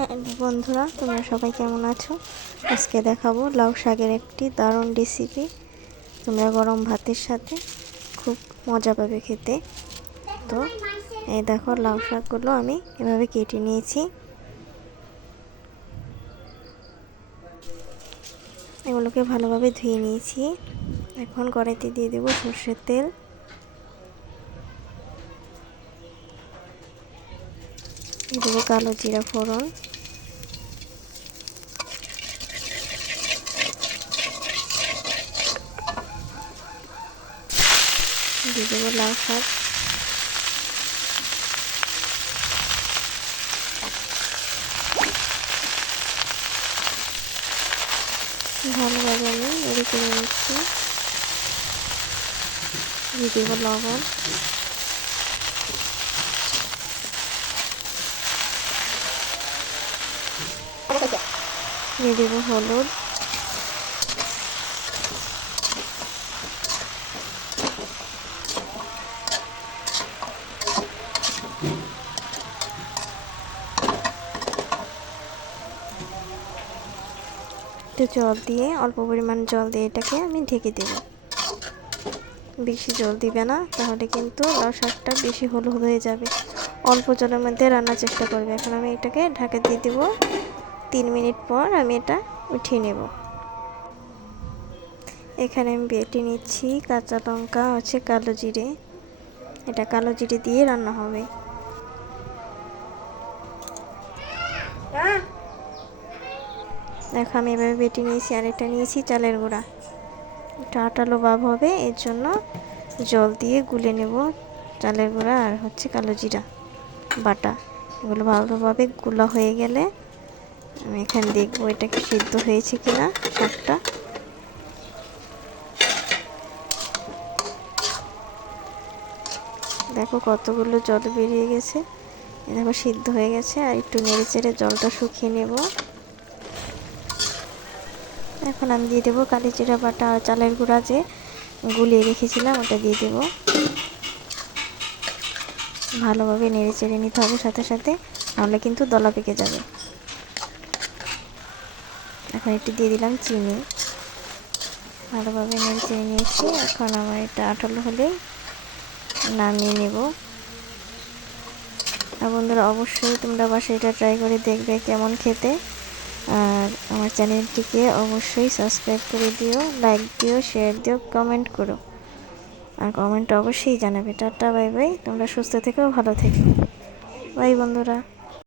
হ্যাঁ বন্ধুরা, তোমরা সবাই কেমন আছো? আজকে দেখাবো লাউ শাকের একটি দারুণ রেসিপি তোমরা গরম ভাতের সাথে খুব মজা পাবে খেতে। তো, এই দেখো লাউ শাকগুলো আমি এভাবে কেটে নিয়েছি। এগুলোকে ভালোভাবে ধুয়ে নিয়েছি। এখন কড়াইতে দিয়ে দেবো সর্ষের তেল। দেবো কালো জিরা ফোড়ন। দিয়ে দেবো লাউ শাক। ভালোভাবে আমি রেডি করে নিচ্ছি। দিয়ে দেবো লবণ। দিয়ে দেবো হলুদ। একটু জল দিয়ে, অল্প পরিমাণ জল দিয়ে এটাকে আমি ঢেকে দেব। বেশি জল দিবে না, তাহলে কিন্তু লাউ শাকটা বেশি হলুদ হয়ে যাবে। অল্প জলের মধ্যে রান্নার চেষ্টা করবে। এখন আমি এটাকে ঢাকা দিয়ে দেবো। তিন মিনিট পর আমি এটা উঠিয়ে নেব। এখানে আমি বেটে নিচ্ছি কাঁচা লঙ্কা হচ্ছে কালো জিরে। এটা কালো জিরে দিয়ে রান্না হবে। দেখো, আমি এভাবে বেটে নিয়েছি আর এটা নিয়েছি, চালের গুঁড়া। এটা আটালো ভাব হবে, এর জন্য জল দিয়ে গুলে নেব চালের গুঁড়া আর হচ্ছে কালো জিরা, বাটা। এগুলো ভালোভাবে গুলা হয়ে গেলে আমি এখানে দেখব এটা কি সিদ্ধ হয়েছে কিনা শাকটা। দেখো, কতগুলো জল বেরিয়ে গেছে। দেখো, সিদ্ধ হয়ে গেছে, আর একটু নেড়ে চেড়ে জলটা শুকিয়ে নেব। এখন আমি দিয়ে দেবো কালি জিরা বাটা চালের গুঁড়া যে গুলিয়ে রেখেছিলাম, ওটা দিয়ে দেব। ভালোভাবে নেড়ে চেড়ে নিতে হবে সাথে সাথে, নাহলে কিন্তু দলা পেকে যাবে। এখন একটু দিয়ে দিলাম চিনি। ভালোভাবে নেড়ে চেড়ে নিয়েছি, এখন আমার এটা আঠালো হলেই নামিয়ে নেব। আর বন্ধুরা, অবশ্যই তোমরা বাসায় এটা ট্রাই করে দেখবে কেমন খেতে। আর আমার চ্যানেলটিকে অবশ্যই সাবস্ক্রাইব করে দিও, লাইক দিও, শেয়ার দিও, কমেন্ট করো। আর কমেন্ট অবশ্যই জানাবে। Tata, bye bye. তোমরা সুস্থ থেকো, ভালো থেকো। বাই, বন্ধুরা।